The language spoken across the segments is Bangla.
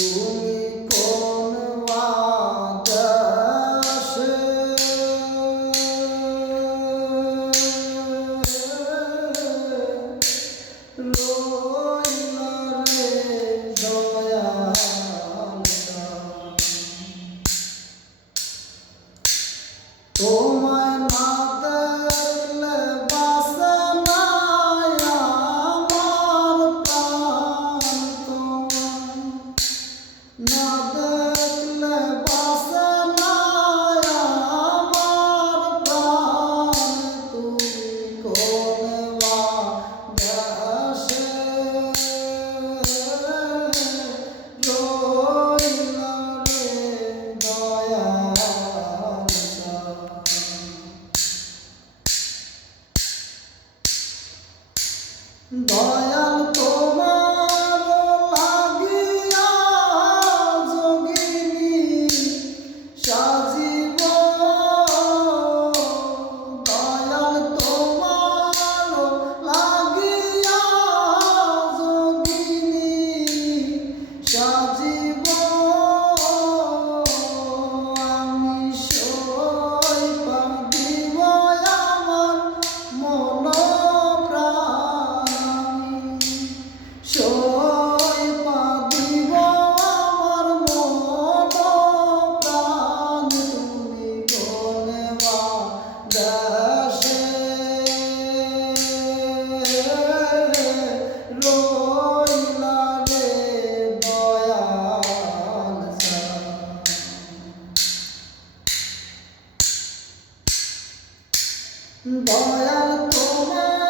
Ooh. Nossa. Santona.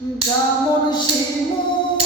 যেমন শিমুল